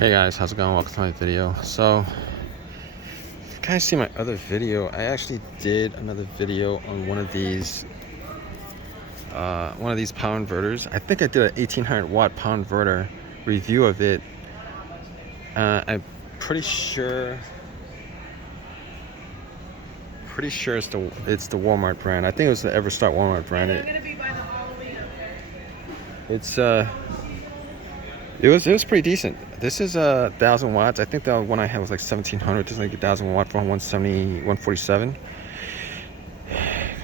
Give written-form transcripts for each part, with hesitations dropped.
Hey guys, how's it going? Welcome to my video. So, if you guys see my other video, I actually did another video on one of these power inverters. I think I did an 1800 watt power inverter review of it. I'm pretty sure it's the Walmart brand. I think it was the EverStart Walmart brand. It was pretty decent. This is 1,000 watts. I think the one I had was like 1,700. This is like 1,000 watt for 170, 147.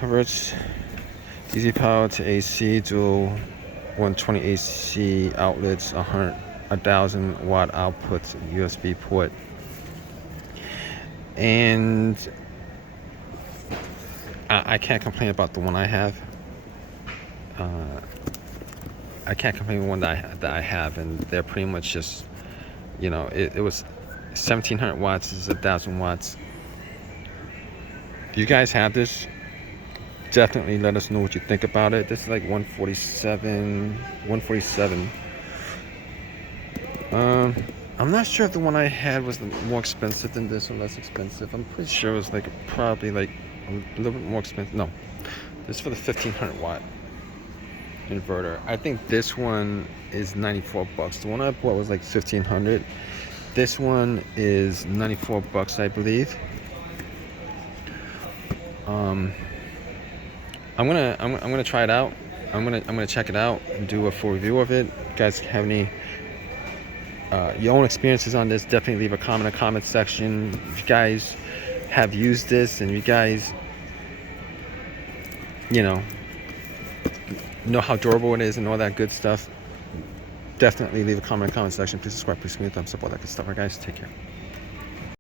Converts easy power to AC, dual 120 AC outlets, 1,000 watt output USB port, and I can't complain about the one I have. I can't complain with one that I have, and they're pretty much just, you know, it was 1,700 watts. This is 1,000 watts. If you guys have this, definitely let us know what you think about it. This is like 147. I'm not sure if the one I had was more expensive than this or less expensive. I'm pretty sure it was like probably like a little bit more expensive. No, this is for the 1,500 watt inverter. I think this one is 94 bucks. The one I bought was like 1,500. This one is 94 bucks, I believe. I'm gonna try it out. I'm gonna check it out and do a full review of it. If you guys have any your own experiences on this, definitely leave a comment in the comment section. If you guys have used this and you guys know how durable it is and all that good stuff, definitely leave a comment in the comment section. Please subscribe, please give me a thumbs up, all that good stuff. Alright guys, take care.